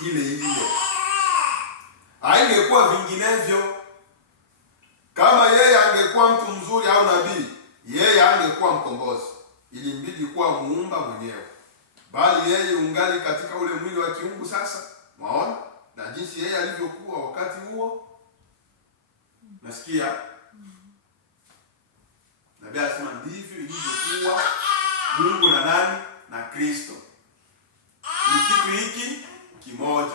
ile ile, haingekuwa vinginevyo. Kama yeye angekuwa mtu mzuri au nabii, yeye angekuwa mkombozi, ilimbidi kuwa muumba mwenyewe, bali yeye ungali katika ule mwili wa kiungu. Sasa maona na jinsi yeye alivyokuwa wakati huo, nasikia nabii anasema ndivyo ilivyokuwa Mungu na nani na Kristo, ni kitu hiki kimoja.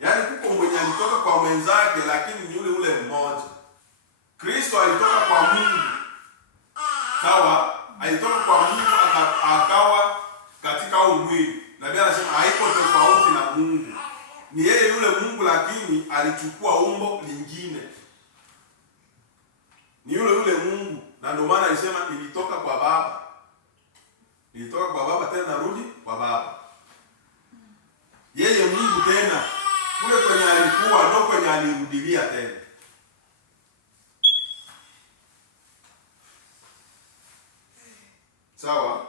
Yaani kuko mwenye alitoka kwa mwenzake, lakini ni yule ule mmoja. Kristo alitoka kwa Mungu, sawa, alitoka kwa Mungu akawa katika mwili. Nabii anasema haiko tofauti na Mungu, ni yeye yule Mungu, lakini alichukua umbo lingine. Ni yule yule Mungu, na ndio maana alisema nilitoka kwa Baba. Nilitoka kwa Baba tena narudi kwa Baba. Yeye Mungu tena kule kwenye alikuwa ndio kwenye alirudilia tena. Sawa?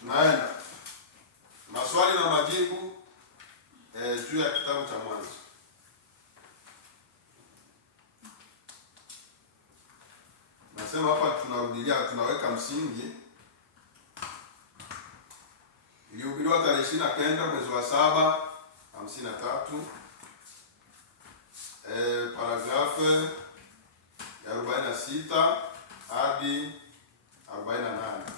Tunaenda maswali na majibu juu ya kitabu cha Mwanzo. Nasema hapa tunarudilia, tunaweka msingi. Ilihubiriwa tarehe 29 mwezi wa 7 53, paragrafu ya 46 hadi 48.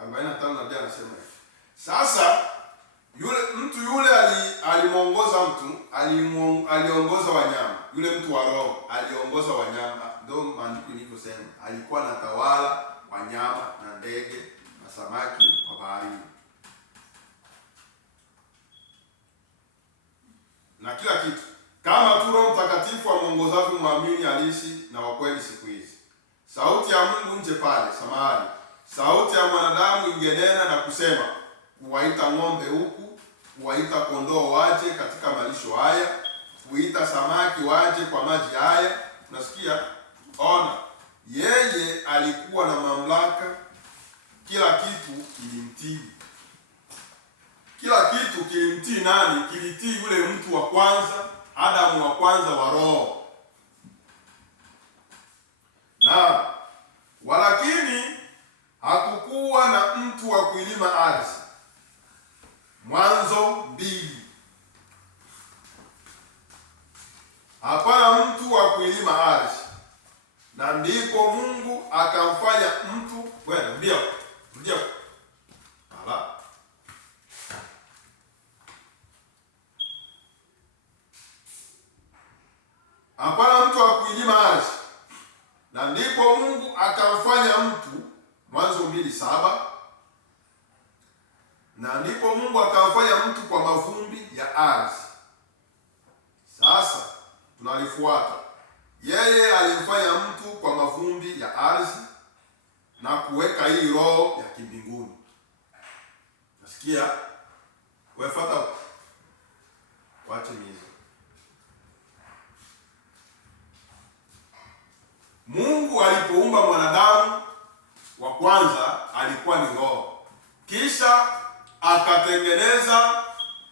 Nabii anasema sasa, alimuongoza mtu, aliongoza wanyama. Yule mtu wa roho aliongoza wanyama, ndio maandiko ilivyosema, alikuwa anatawala wanyama na ndege na samaki wa baharini na kila kitu, kama tu Roho Mtakatifu amuongozavyo muamini halisi na wa kweli siku hizi. Sauti ya Mungu nje pale samahani, sauti ya mwanadamu ingenena na kusema, kuwaita ng'ombe huku, kuwaita kondoo waje katika malisho haya, kuita samaki waje kwa maji haya. Unasikia? Ona, yeye alikuwa na mamlaka, kila kitu kilimtii. Kila kitu kilimtii nani? Kilitii yule mtu wa kwanza, Adamu wa kwanza wa roho. Na walakini hakukuwa na mtu wa kuilima ardhi. Mwanzo 2. Hapana mtu wa kuilima ardhi, na ndipo Mungu akamfanya mtu. Wewe rudia. Hala. Hapana mtu wa kuilima ardhi, na ndipo Mungu akamfanya mtu. Mwanzo 2:7. Na ndipo Mungu akamfanya mtu kwa mavumbi ya ardhi. Sasa tunalifuata, yeye alimfanya mtu kwa mavumbi ya ardhi na kuweka hii roho ya kimbinguni. Nasikia wefuata, wache mizo. Mungu alipoumba mwanadamu wa kwanza alikuwa ni roho, kisha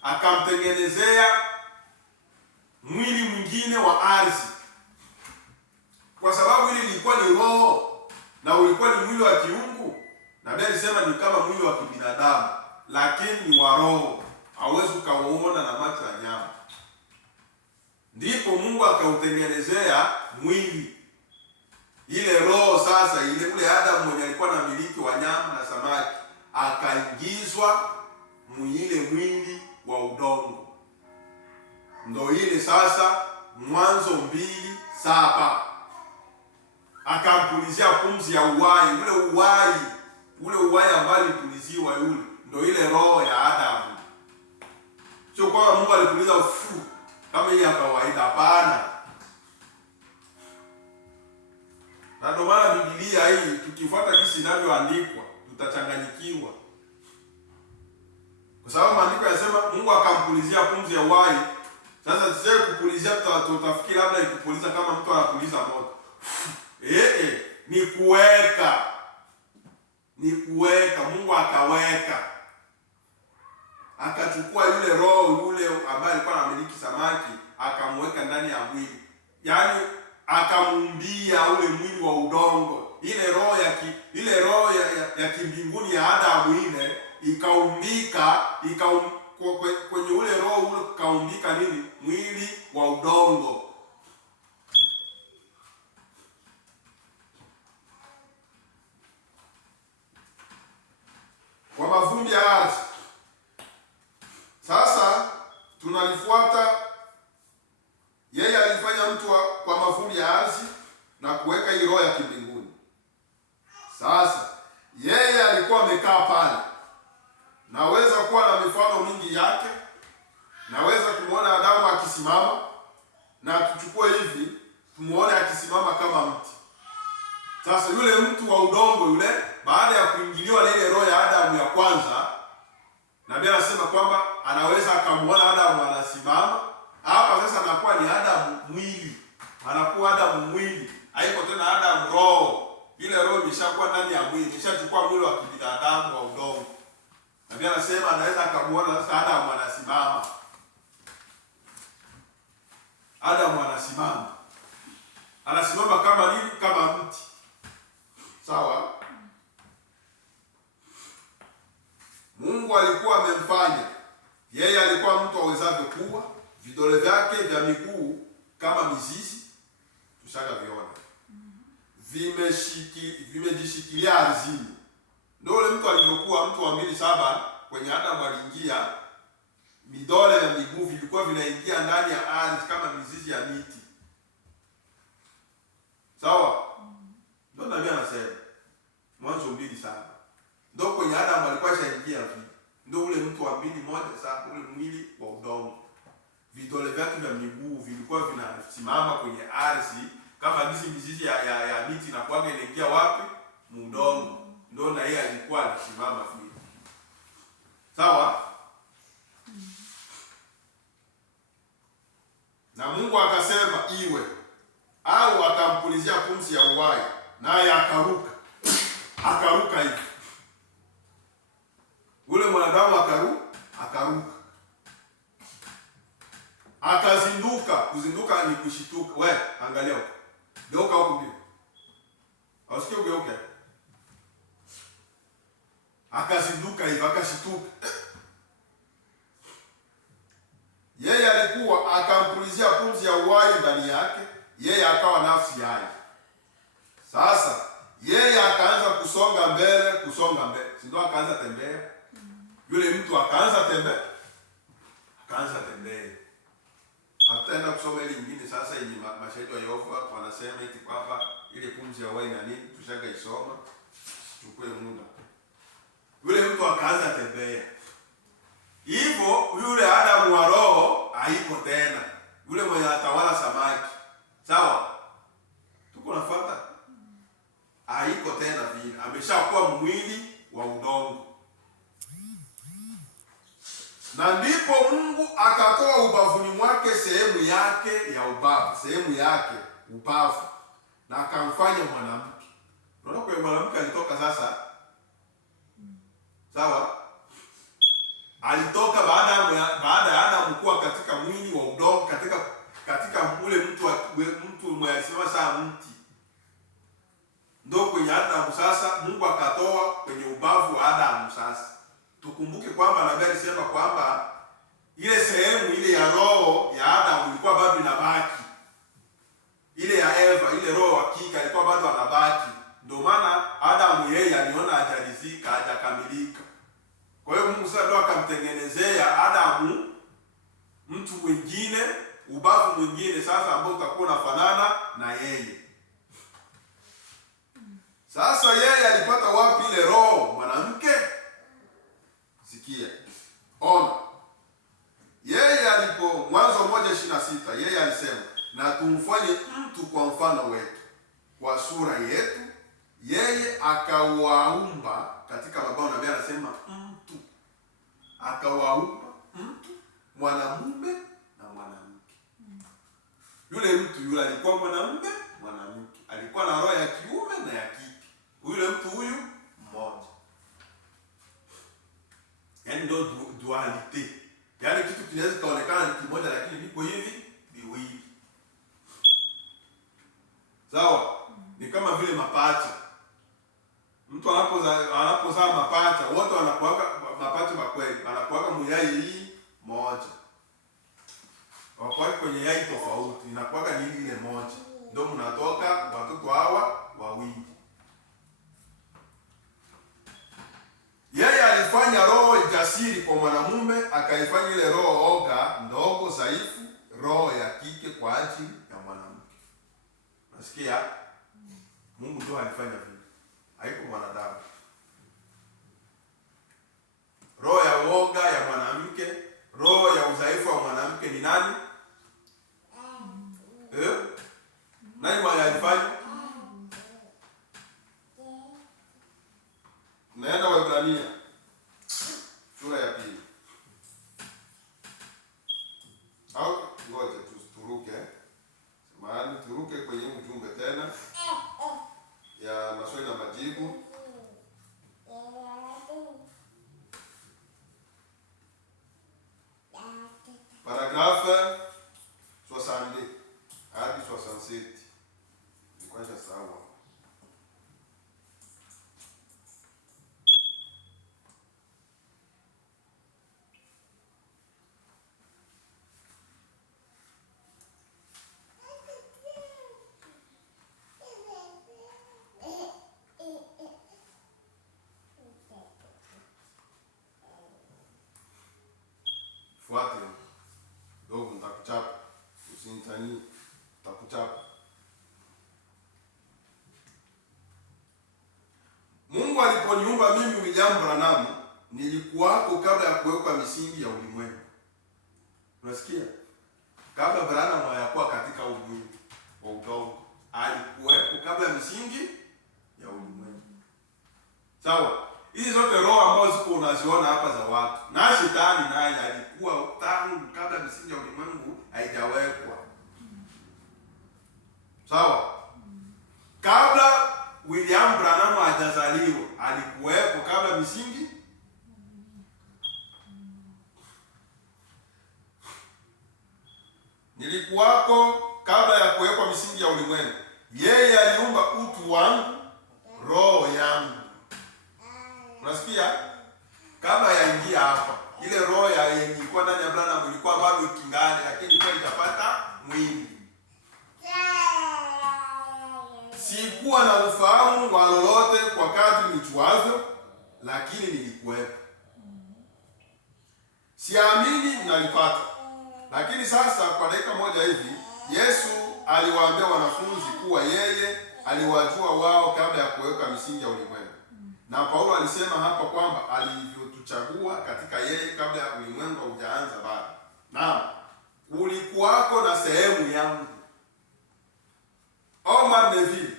akamtengenezea mwili mwingine wa ardhi, kwa sababu hili lilikuwa ni roho na ulikuwa ni mwili wa kiungu. Nabii alisema ni kama mwili wa kibinadamu, lakini ni wa roho, hauwezi ukauona na macho ya nyama. Ndipo Mungu akautengenezea mwili, ile roho. Sasa ule Adamu mwenye alikuwa na miliki wanyama na samaki akaingizwa mwile mwili wa udongo. Ndio ile sasa Mwanzo 2:7 akampulizia pumzi ya uhai. Ule uhai ambao alipuliziwa yule ndio ile roho ya Adamu. kama hii ya kawaida, hapana. Na ndio maana Biblia hii tukifuata jinsi inavyoandikwa tutachanganyikiwa, kwa sababu maandiko yanasema Mungu akampulizia pumzi ya uhai. Sasa sisi kupulizia tutafikiri labda ikupuliza kama mtu anapuliza moto. Ni kuweka. Mungu akaweka, akachukua yule roho yule ambaye alikuwa anamiliki samaki, akamweka ndani ya mwili, yaani akamuumbia ule mwili wa udongo. Ile roho ya kimbinguni ya Adamu ile ikaumbika, kwenye ule roho ule kaumbika nini? Mwili wa udongo. Kwa mavumbi ya ardhi. Sasa tunalifuata, yeye alifanya mtu kwa mavumbi ya ardhi na kuweka hii roho ya kimbinguni. Sasa yeye alikuwa amekaa pale. Naweza kuwa na mifano mingi yake. Naweza kumwona Adamu akisimama, na tuchukue hivi tumuone akisimama kama mti. Sasa yule mtu wa udongo yule, baada ya kuingiliwa na ile roho ya Adamu ya kwanza, Nabii anasema kwamba anaweza akamwona Adamu anasimama. Hapa sasa anakuwa ni Adamu mwili. Anakuwa Adamu mwili. Haiko tena Adamu roho. Ile roho imeshakuwa ndani ya mwili, imeshachukua mwili wa kibinadamu wa udongo. Nabii anasema anaweza akamwona sasa Adamu anasimama. Adamu anasimama. Anasimama kama nini? Kama mti. Sawa? Mungu alikuwa amemfanya. Yeye alikuwa mtu awezavyo kuwa, vidole vyake vya miguu kama mizizi, tushaka viona. Vimejishikilia ardhini. Ndio ule mtu alivyokuwa, mtu wa 2:7 kwenye Adamu aliingia, vidole vya miguu vilikuwa vinaingia ndani ya ardhi kama mizizi ya miti. Sawa? Ndio Nabii anasema Mwanzo 2:7. Ndio kwenye Adamu alikuwa shaingia vile. Ndio ule mtu wa 2:1 ule mwili wa udongo. Vidole vyake vya miguu vilikuwa vinasimama kwenye ardhi kama mizizi ya miti, na kuaga inaingia wapi? Mudongo. Ndio na yeye alikuwa anasimama vile. Sawa? Na Mungu akasema iwe, au akampulizia pumzi ya uhai, naye akaruka. Akaruka hivi. Ule mwanadamu akaruka. Akazinduka. Kuzinduka ni kushituka. We, angalia huko. Geuka huko mbio. Hausikii ugeuke? Akazinduka hivi, akashituka. Yeye alikuwa akampulizia pumzi ya uhai ndani yake, yeye akawa nafsi hai. Sasa yeye akaanza kusonga mbele. Si ndio akaanza tembea? Yule mtu akaanza tembea. Hataenda kusoma ile nyingine sasa yenye mashahidi wa Yehova wanasema eti kwamba ile pumzi ya uhai na nini, tushaga isoma. Chukue muda. Yule mtu akaanza tembea. Hivyo yule Adamu wa roho haiko tena. Yule mwenye atawala samaki. Sawa? Tuko nafuata? Haiko tena vile. Ameshakuwa mwili wa udongo. Na ndipo Mungu akatoa ubavuni mwake sehemu yake ya ubavu, na akamfanya mwanamke. Unaona kwa mwanamke alitoka sasa. Sawa? Alitoka baada ya Adamu kuwa katika mwili wa udongo, katika ule mtu mwenye saa mti. Ndio kwenye Adamu sasa Mungu akatoa kwenye ubavu wa Adamu sasa. Tukumbuke kwamba Nabii alisema kwamba ile sehemu ile ya roho ya Adamu ilikuwa bado inabaki. Ile ya Eva, ile roho hakika ilikuwa bado anabaki. Ndio maana Adamu yeye aliona hajalizika, hajakamilika. Kwa hiyo Mungu sasa ndo akamtengenezea Adamu mtu mwingine, ubavu mwingine sasa ambao utakuwa unafanana na yeye. Sasa yeye alipata wapi ile roho mwanamke? Sikia. Ona. Yeye alipo Mwanzo 1:26 tumfanye mtu kwa mfano wetu, kwa sura yetu. Yeye akawaumba katika mabao, nabii anasema mtu akawaumba mtu, mwanamume na mwanamke. Yule mtu yule alikuwa mwanamume, mwanamke, alikuwa na roho ya kiume na ya kike. Yule mtu huyu mmoja, yaani ndio dualite, yaani kitu kinaweza kaonekana ni kimoja lakini viko hivi viwili. Sawa? Ni kama vile mapacha. Mtu anapozaa mapacha, wote wanakuwa mapacha wa kweli, wanakuwa muyai hii moja. Wakuwa kwenye yai tofauti, inakuwa ni ile moja. Ndio mnatoka watoto hawa wawili. Yeye alifanya roho jasiri kwa mwanamume, akaifanya ile roho oga ndogo dhaifu, roho ya kike kwa ajili ya mwanamke. Nasikia? Mungu ndio alifanya vile. Haiko mwanadamu. Roho ya uoga ya mwanamke, roho ya udhaifu wa mwanamke ni nani? Nani mwenye alifanya? Naenda Waebrania sura ya 2. Au ngoja turuke. Samahani, turuke kwenye ujumbe tena ya maswali na majibu. Paragrafa 62 hadi 67. Nikwacha sawa. Fuate. Dogo nitakuchapa. Usinitani. Nitakuchapa. Mungu aliponiumba mimi William Branham, nilikuwako kabla ya kuwekwa misingi ya ulimwengu. Unasikia? Kabla Branham hayakuwa katika ulimwengu wa udongo, alikuwepo kabla ya misingi ya ulimwengu. Sawa? Hizi zote roho ambazo ziko unaziona hapa za watu, na shetani naye alikuwa tangu kabla misingi ya ulimwengu haijawekwa. Sawa? Kabla William Branham hajazaliwa, alikuwepo kabla misingi. Nilikuwako kabla ya kuwekwa misingi ya ulimwengu. Yeye aliumba utu wangu, roho yangu. Unasikia? Kabla yaingia hapa, ile roho ya yenye ilikuwa ndani ya Branham ilikuwa bado ikingani, lakini ilikuwa itapata mwili. Sikuwa na ufahamu wa lolote kwa kadri nijuavyo, lakini nilikuwepo. Siamini mnalipata. Lakini sasa kwa dakika moja hivi, Yesu aliwaambia wanafunzi kuwa yeye aliwajua wao kabla ya kuweka misingi ya ulimwengu. Na Paulo alisema hapa kwamba alivyotuchagua katika yeye kabla ya ulimwengu haujaanza bado. Naam, ulikuwako na sehemu yangu. Omar Neville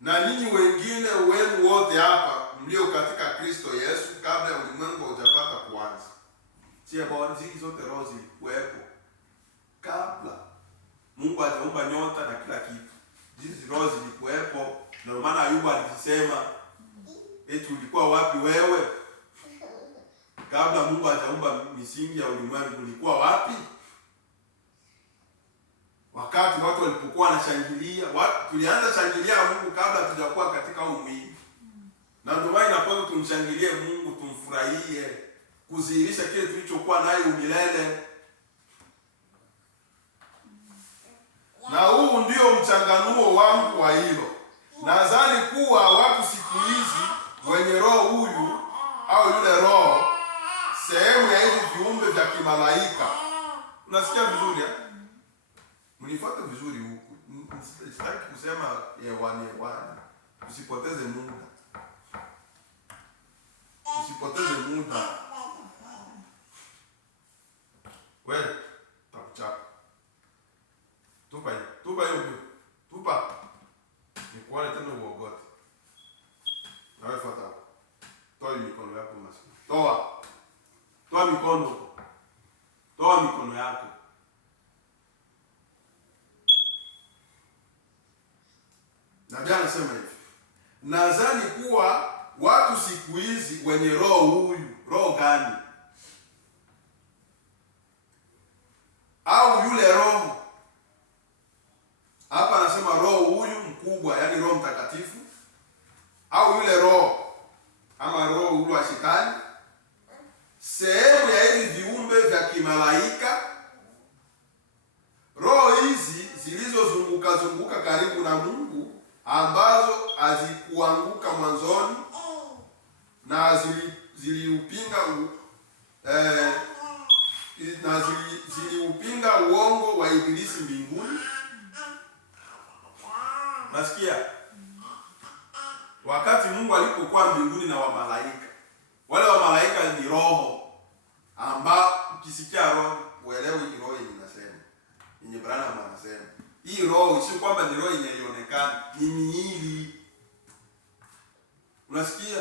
na ninyi wengine wenu wote hapa mlio katika Kristo Yesu kabla ya ulimwengu haujapata kuanza. Sio bwana, hizi zote roho zilikuwepo kabla Mungu hajaumba nyota na kila kitu. Hizi roho zilikuwepo. Ndio maana Ayubu alisema, eti ulikuwa wapi wewe? Kabla Mungu hajaumba misingi ya ulimwengu ulikuwa wapi? Wakati watu walipokuwa wanashangilia, tulianza shangilia Mungu kabla hatujakuwa katika huu mwili. Na ndio maana inapokuwa tumshangilie Mungu, tumfurahie, kudhihirisha kile tulichokuwa nayo milele. Na huu ndio mchanganuo wangu wa hilo. Nadhani kuwa watu siku hizi wenye roho huyu au yule roho, sehemu ya hivi viumbe vya kimalaika. Unasikia vizuri ya? Mnifuate vizuri huku. Sitaki kusema hewani. Usipoteze muda. Usipoteze muda. Wewe, takuchapa. Tupa Toa mikono. Toa mikono yako. Nabii anasema hivi. Nadhani kuwa watu siku hizi wenye roho huyu, roho gani? Au yule roho. Hapa anasema roho huyu mkubwa, yaani Roho Mtakatifu, au yule roho ama roho ule wa Shetani, sehemu ya hivi viumbe vya kimalaika. Roho hizi zilizozunguka karibu na Mungu, ambazo hazikuanguka mwanzoni na ziliupinga uongo wa Ibilisi mbinguni. Nasikia wakati Mungu alipokuwa mbinguni na wamalaika, wale wamalaika ni roho, ambao ukisikia roho uelewe hii roho yenye nasema, yenye Branham anasema hii roho sio kwamba ni roho yenye inaonekana, ni miili. Unasikia?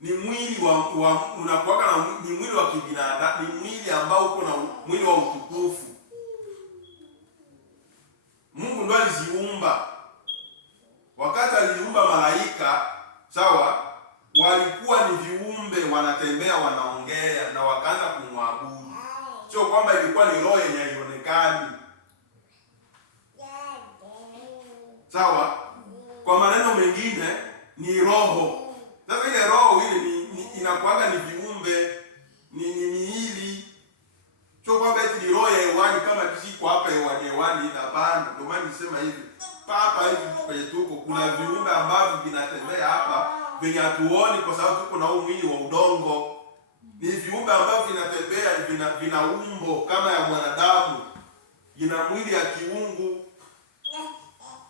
Ni mwili wa unakuwa na ni mwili wa kibinadamu, ni mwili ambao uko na mwili wa utukufu. Mungu ndo aliziumba. Wakati aliumba malaika, sawa, walikuwa ni viumbe wanatembea, wanaongea na wakaanza kumwabudu. Sio kwamba ilikuwa ni roho yenye haionekani. Sawa? Kwa maneno mengine ni roho. Sasa ile roho ile inakuwaga ni viumbe, ni miili. Sio kwamba eti ni roho ya hewani kama kisiko hapa hewani inapanda. Ndio maana nisema hivi. Hapa hivi kwenye tuko kuna viumbe ambavyo vinatembea hapa venye hatuoni kwa sababu tuko na huu mwili wa udongo. Ni viumbe ambavyo vinatembea vina umbo kama ya mwanadamu. Ina mwili ya kiungu.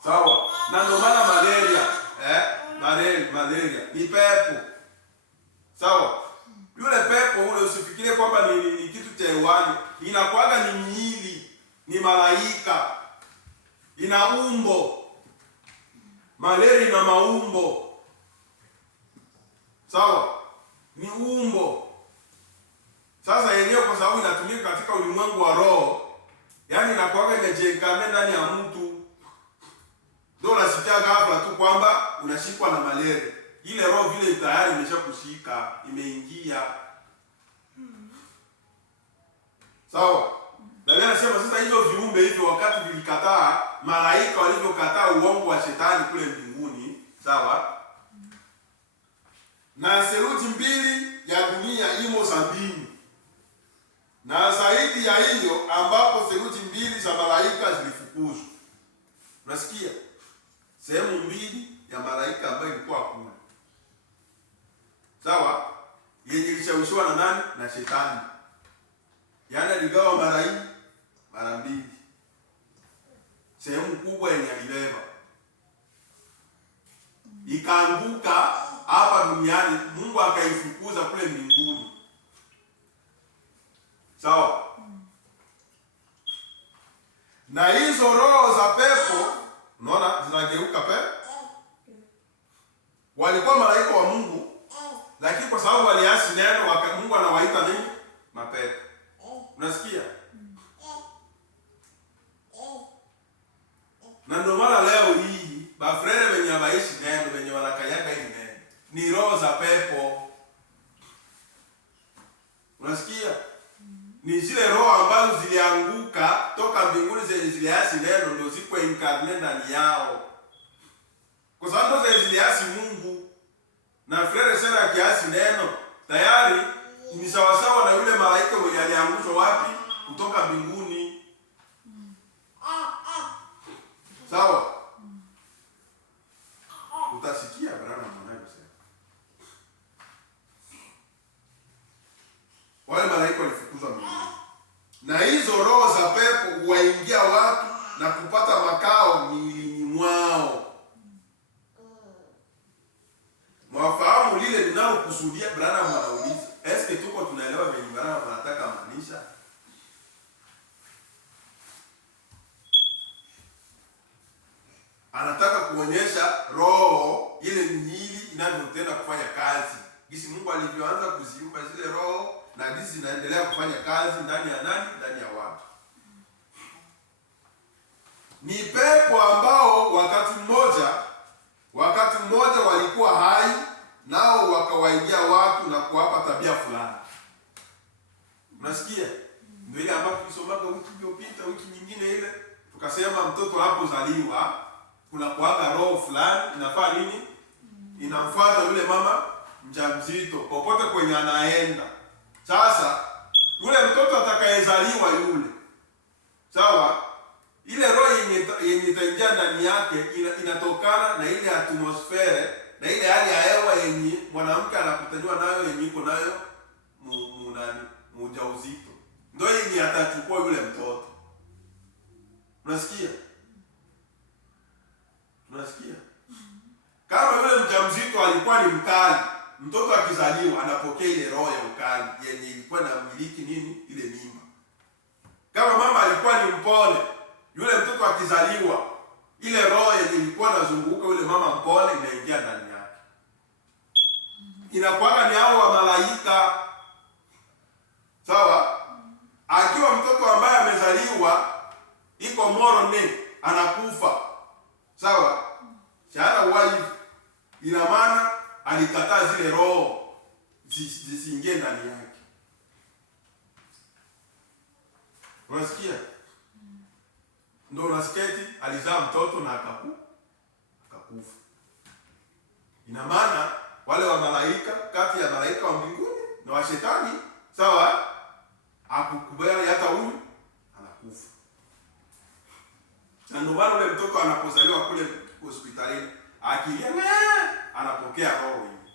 Sawa? Na ndio maana malaria ni pepo. Sawa? Yule pepo ule usifikirie kwamba ni kitu cha hewani. Inakuwaga ni miili, ni malaika. Ina umbo. Malaria ina maumbo. Sawa? Ni umbo. Sasa yenyewe kwa sababu inatumika katika ulimwengu wa roho, yaani inakuwaga imejengana ndani ya mtu. Ndio unasikia hapa tu kwamba unashikwa na malaria. Ile roho vile tayari imeshakushika, imeingia. Sawa? Na yeye anasema sasa hizo viumbe hivyo wakati vilikataa, malaika walivyokataa uongo wa Shetani kule mbinguni, sawa? Na theluthi mbili ya dunia imo zambini. Na zaidi ya hiyo ambapo theluthi mbili za malaika zilifukuzwa. Unasikia? Sehemu mbili ya malaika ambayo ilikuwa kule. Sawa? Yenye ilishawishiwa na nani? Na Shetani. Yaani aligawa mara mbili. Sehemu kubwa yenye alibeba ikaanguka hapa duniani, Mungu akaifukuza kule mbinguni. Sawa? Na hizo roho za pepo, unaona zinageuka pepo. Walikuwa malaika wa Mungu, lakini kwa sababu waliasi neno, Mungu anawaita nini? Mapepo. Unasikia? Na ndio maana leo hii bafrere wenye waishi neno, wenye wanakanyaka hili neno, ni roho za pepo. Unasikia? Ni zile roho ambazo zilianguka toka mbinguni zenye ziliasi neno, ndio ziko incarnate ndani yao. Kwa sababu zenye ziliasi Mungu na frere sana akiasi neno, tayari ni sawasawa na yule malaika mwenye aliangushwa wapi? Kutoka mbinguni. Sawa? Utasikia Branham anayosema. Wale malaika walifukuzwa mbinguni. Na hizo roho za pepo huwaingia watu na kupata makao miilini mwao. Mwafahamu lile linalokusudia Branham anauliza. Eske tuko tunaelewa venye Branham anataka maanisha? Anataka kuonyesha roho ile miili inavyotenda kufanya kazi. Gisi Mungu alivyoanza kuziumba zile roho na hizi zinaendelea kufanya kazi ndani ya nani? Ndani ya watu. Ni pepo ambao wakati mmoja walikuwa hai, nao wakawaingia watu na kuwapa tabia fulani. Unasikia? Ndio ile ambayo tulisomaga wiki iliyopita, wiki nyingine ile, tukasema mtoto anapozaliwa kuna kuaga roho fulani inafanya nini? Inamfuata yule mama mjamzito popote kwenye anaenda. Sasa yule mtoto atakayezaliwa yule, sawa, ile roho yenye itaingia ndani yake inatokana na ile atmosfere na ile hali ya hewa yenye mwanamke anakutaniwa nayo, yenye iko nayo mjauzito. Ndio yenye atachukua yule mtoto. Unasikia? Unasikia? Kama yule mjamzito alikuwa ni mkali, mtoto akizaliwa anapokea ile roho ya ukali yenye ilikuwa na miliki nini? Ile mimba. Kama mama alikuwa ni mpole, yule mtoto akizaliwa ile roho yenye ilikuwa inazunguka yule mama mpole inaingia ndani yake. Inakuwa ni hao wa malaika. Sawa? Akiwa mtoto ambaye amezaliwa iko morone, anakufa. Sawa? Shahada wife, ina maana alikataa zile roho zisiingie ndani yake. Unasikia? Ndio unasiketi alizaa mtoto na akakufa. Ina maana wale wa malaika, kati ya malaika wa mbinguni na wa shetani, sawa, akukubali hata huyu anakufa. Na ndio maana ule mtoto anapozaliwa kule hospitalini akilia anapokea roho hii.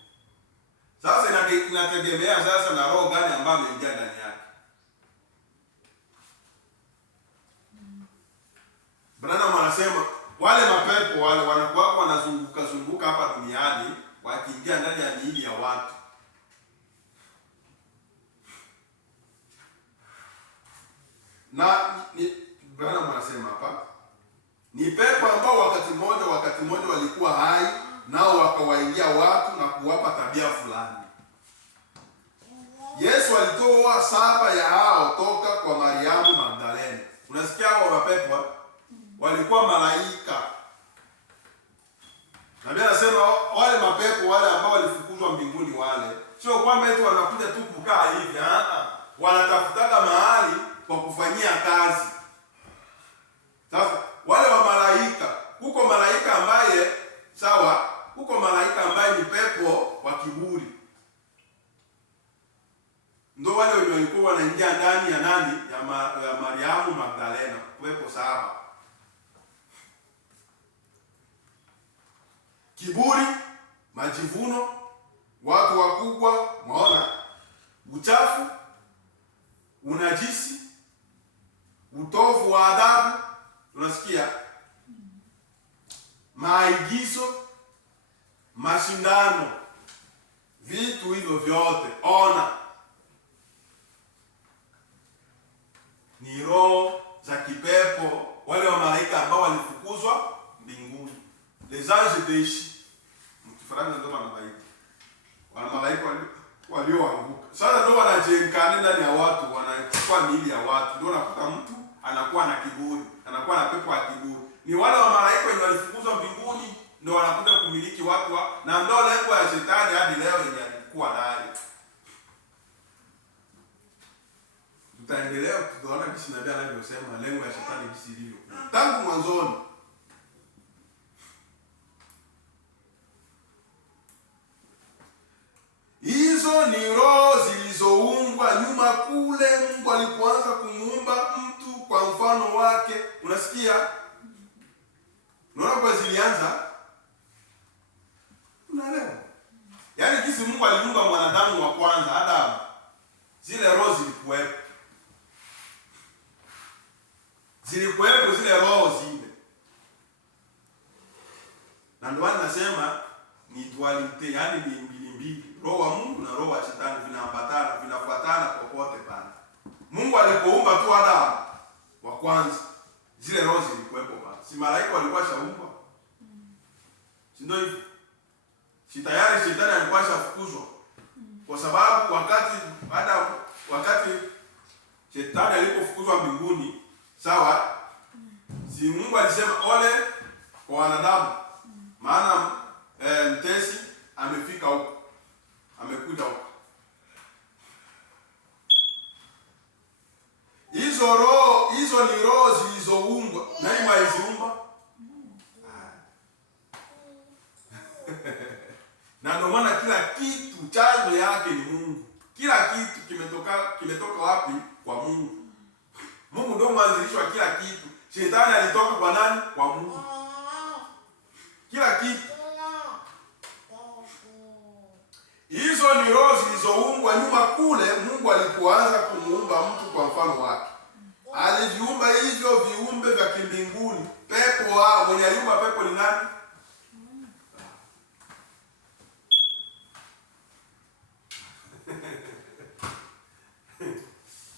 Sasa inategemea sasa na roho gani ambayo imeingia ndani yake. Branham anasema wale mapepo wale wanakuwa wanazunguka hapa duniani wakiingia ndani ya miili ya watu. Na Branham anasema hapa ni pepo ambao wakati mmoja walikuwa hai, nao wakawaingia watu na kuwapa tabia fulani. Yesu alitoa 7 ya hao toka kwa Mariamu Magdalene. Unasikia hao mapepo walikuwa malaika. Na Biblia inasema wale mapepo wale ambao walifukuzwa mbinguni wale, sio kwamba eti wanakuja tu kukaa hivi, wanatafutaga mahali kwa kufanyia kazi. Sasa wale wa malaika, huko malaika ambaye sawa, huko malaika ambaye ni pepo wa kiburi. Ndio wale wenye walikuwa wanaingia ndani ya nani? Ya Mariamu Magdalena, pepo 7. Kiburi, majivuno, watu wakubwa, maona, uchafu, unajisi, utovu wa adabu, unasikia? Maigizo, mashindano, vitu hivyo vyote, ona, ni roho za kipepo, wale wa malaika ambao walifukuzwa mbinguni. Les anges déchus. Mkifaransa ndio wanabaita. Wale malaika walioanguka. Sasa ndio wanajiengana ndani ya watu, wanachukua miili ya watu. Ndio unakuta mtu anakuwa na kiburi, anakuwa na pepo ya kiburi. Ni wale wa malaika wenye walifukuzwa mbinguni ndio wanakuja kumiliki watu na ndio lengo ya shetani hadi leo yenye alikuwa nayo. Tutaendelea tutaona jinsi nabii anavyosema lengo ya shetani kisilivyo. Tangu mwanzoni. Hizo ni roho zilizoungwa nyuma kule Mungu alipoanza kumuumba mtu kwa mfano wake. Unasikia? Unaona kwa zilianza? Unaelewa? Yaani jinsi Mungu aliumba mwanadamu wa kwanza, Adamu, zile roho zilikuwepo. Zilikuwepo zile roho zile. Na ndio anasema ni dualite, yani ni mbili. Roho wa Mungu na roho wa shetani vinaambatana, vinafuatana popote pale. Mungu alipoumba tu Adamu wa kwanza, zile roho zilikuwepo pale. Si malaika walikuwa shaumba? Si ndio hivyo? Si tayari shetani alikuwa shafukuzwa? Kwa sababu wakati wakati Shetani alipofukuzwa mbinguni, sawa? Si Mungu alisema ole kwa wanadamu, maana mtesi amefika huko, amekuja huko. Hizo ni roho zilizoumbwa. Nani aliziumba? Na ndio maana kila kitu chanzo yake ni Mungu. Kila kitu kimetoka wapi? Kwa Mungu. Mungu ndio mwanzilishi wa kila kitu. Shetani alitoka kwa nani? Kwa Mungu. Kila kitu. Hizo ni roho zilizoumbwa nyuma kule. Mungu alipoanza kumuumba mtu kwa mfano wake, aliviumba hivyo viumbe vya kimbinguni. Pepo wao, mwenye aliumba pepo ni nani?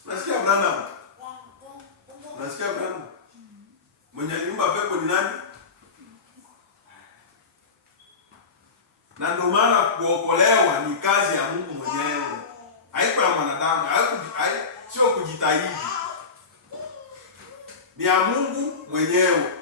Nasikia Bwana. Nasikia Bwana. Mwenye aliumba pepo ni nani? Na ndio maana kuokolewa ni kazi ya Mungu mwenyewe. Haiko ya mwanadamu, sio kujitahidi. Ni ya Mungu mwenyewe.